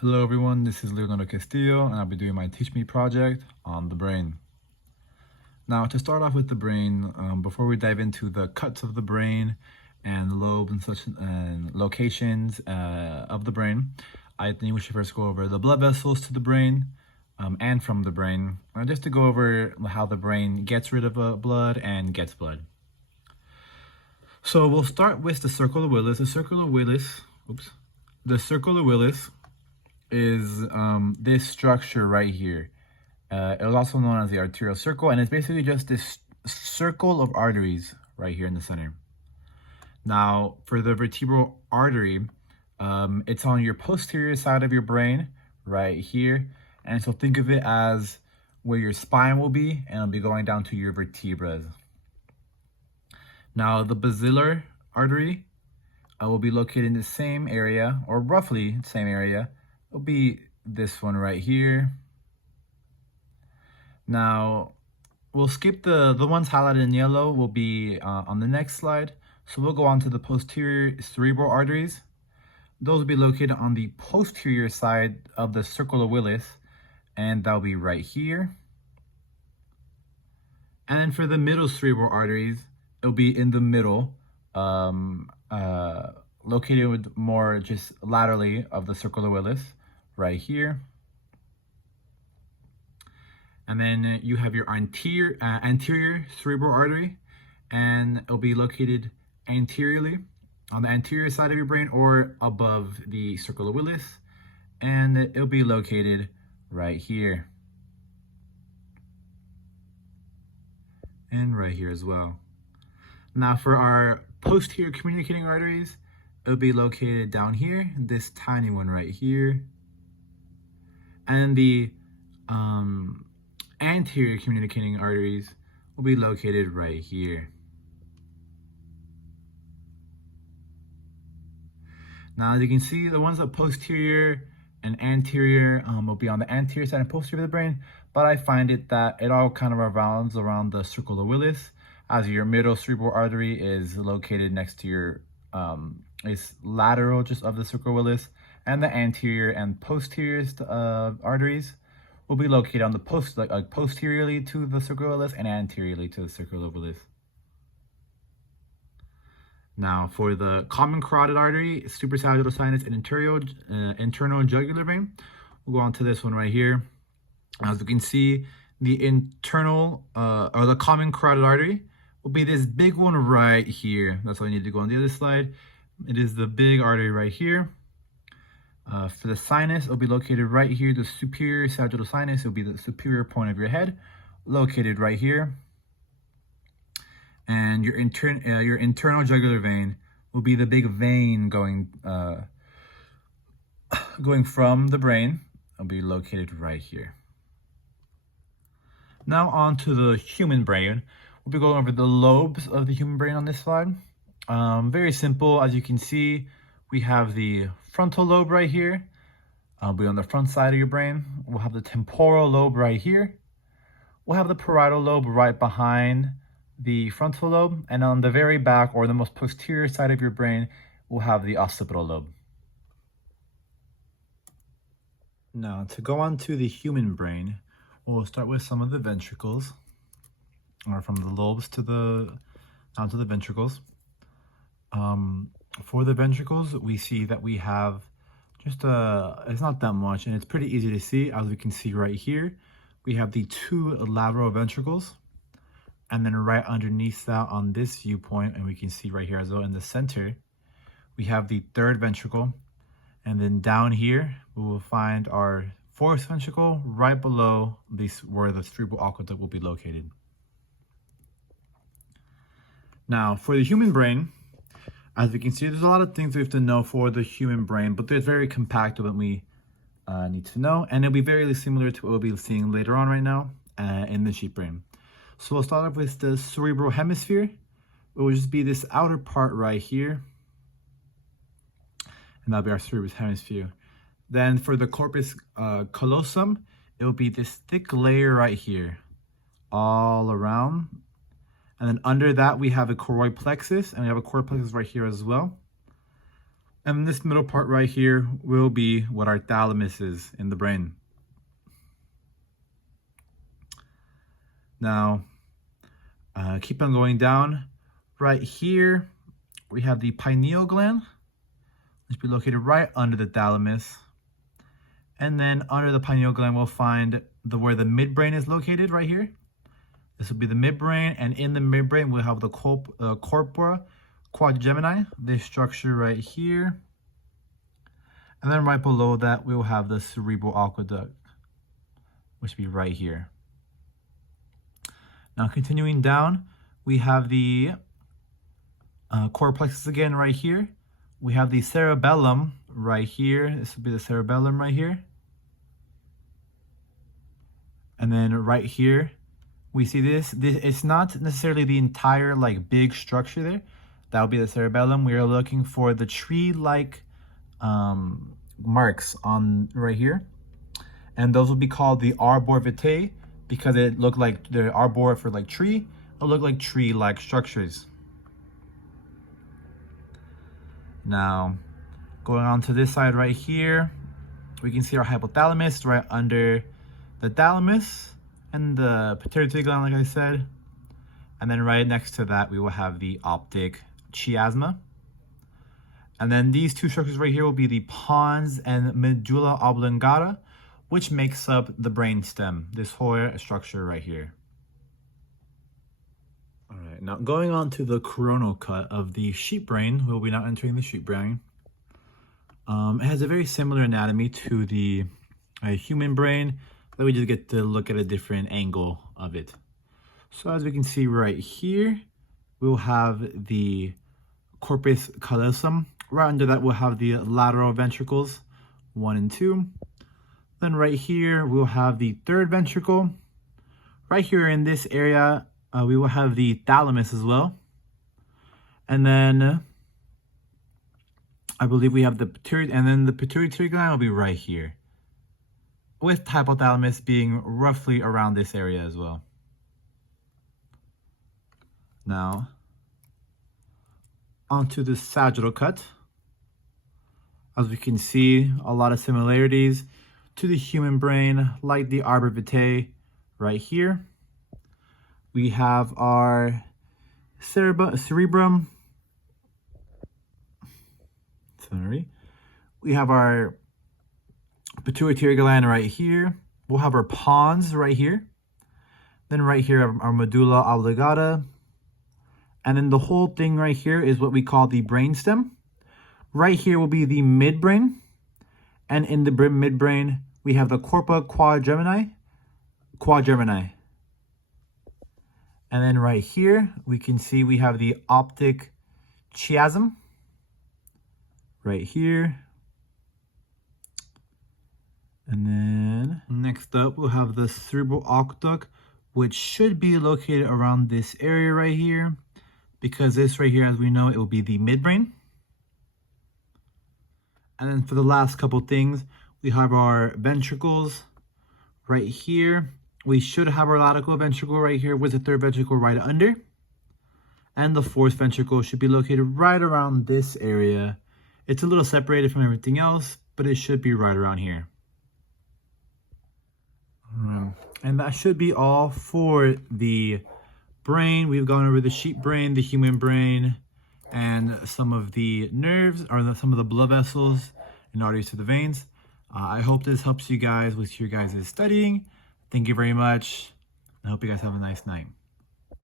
Hello everyone, this is Leonardo Castillo and I'll be doing my Teach Me project on the brain. Now to start off with the brain, before we dive into the cuts of the brain and lobes and such and locations of the brain, I think we should first go over the blood vessels to the brain and from the brain, just to go over how the brain gets rid of blood and gets blood. So we'll start with the circle of Willis. The circle of Willis is this structure right here. It was also known as the arterial circle, and it's basically just this circle of arteries right here in the center. Now, for the vertebral artery, it's on your posterior side of your brain right here. And so think of it as where your spine will be, and it'll be going down to your vertebrae. Now, the basilar artery will be located in the same area, or roughly the same area. It'll be this one right here. Now, we'll skip the ones highlighted in yellow will be on the next slide. So we'll go on to the posterior cerebral arteries. Those will be located on the posterior side of the circle of Willis, and that'll be right here. And then for the middle cerebral arteries, it'll be in the middle, located with more just laterally of the circle of Willis, right here. And then you have your anterior cerebral artery, and it'll be located anteriorly on the anterior side of your brain or above the circle of Willis, and it'll be located right here and right here as well. Now for our posterior communicating arteries, it'll be located down here, this tiny one right here, and the anterior communicating arteries will be located right here. Now, as you can see, the ones that posterior and anterior will be on the anterior side and posterior of the brain, but I find it that it all kind of revolves around the circle of Willis, as your middle cerebral artery is located next to your, is lateral just of the circle of Willis, and the anterior and posterior arteries will be located on the posteriorly to the circle of Willis and anteriorly to the circle of Willis. Now, for the common carotid artery, suprasagittal sinus, and internal jugular vein, we'll go on to this one right here. As you can see, the internal or the common carotid artery will be this big one right here. That's why I need to go on the other slide. It is the big artery right here. For the sinus, it'll be located right here. The superior sagittal sinus will be the superior point of your head, located right here. And your internal jugular vein will be the big vein going from the brain. It'll be located right here. Now on to the human brain. We'll be going over the lobes of the human brain on this slide. Very simple. As you can see, we have the frontal lobe right here. It'll be on the front side of your brain. We'll have the temporal lobe right here. We'll have the parietal lobe right behind the frontal lobe, and on the very back or the most posterior side of your brain, we'll have the occipital lobe. Now, to go on to the human brain, we'll start with some of the ventricles, or from the lobes to down to the ventricles. For the ventricles, we see that we have just it's not that much, and it's pretty easy to see. As we can see right here, we have the two lateral ventricles. And then right underneath that on this viewpoint, and we can see right here as well in the center, we have the third ventricle. And then down here, we will find our fourth ventricle right below where the cerebral aqueduct will be located. Now, for the human brain, as we can see, there's a lot of things we have to know for the human brain, but they're very compact what we need to know. And it'll be very similar to what we'll be seeing later on right now in the sheep brain. So we'll start off with the cerebral hemisphere. It will just be this outer part right here. And that'll be our cerebral hemisphere. Then for the corpus callosum, it will be this thick layer right here, all around. And then under that, we have a choroid plexus, and we have a choroid plexus right here as well. And this middle part right here will be what our thalamus is in the brain. Now, keep on going down. Right here, we have the pineal gland, which will be located right under the thalamus. And then under the pineal gland, we'll find where the midbrain is located right here. This will be the midbrain, and in the midbrain, we'll have the corpora quadrigemini, this structure right here. And then right below that, we will have the cerebral aqueduct, which will be right here. Now, continuing down, we have the core plexus again right here. We have the cerebellum right here. This will be the cerebellum right here. And then right here, we see this. It's not necessarily the entire like big structure there. That would be the cerebellum. We are looking for the tree-like marks on right here. And those will be called the arbor vitae because it looked like the arbor for like tree. It'll look like tree-like structures. Now, going on to this side right here, we can see our hypothalamus right under the thalamus and the pituitary gland, like I said. And then right next to that, we will have the optic chiasma. And then these two structures right here will be the pons and medulla oblongata, which makes up the brain stem, this whole structure right here. All right, now going on to the coronal cut of the sheep brain, we'll be now entering the sheep brain. It has a very similar anatomy to the human brain, but we just get to look at a different angle of it. So as we can see right here, we'll have the corpus callosum. Right under that, we'll have the lateral ventricles, 1 and 2. Then right here, we'll have the third ventricle. Right here in this area, we will have the thalamus as well. And then I believe we have the pituitary, and then the pituitary gland will be right here, with hypothalamus being roughly around this area as well. Now, onto the sagittal cut. As we can see, a lot of similarities to the human brain, like the arbor vitae right here. We have our cerebrum. Sorry. We have our pituitary gland right here. We'll have our pons right here. Then right here, our medulla oblongata. And then the whole thing right here is what we call the brainstem. Right here will be the midbrain. And in the midbrain, we have the corpora quadrigemini. And then right here, we can see we have the optic chiasm. Right here. And then next up, we'll have the cerebral aqueduct, which should be located around this area right here, because this right here, as we know, it will be the midbrain. And then for the last couple things, we have our ventricles right here. We should have our latical ventricle right here with the third ventricle right under. And the fourth ventricle should be located right around this area. It's a little separated from everything else, but it should be right around here. And that should be all for the brain. We've gone over the sheep brain, the human brain, and some of the nerves, or some of the blood vessels and arteries to the veins. I hope this helps you guys with your guys' studying. Thank you very much. I hope you guys have a nice night.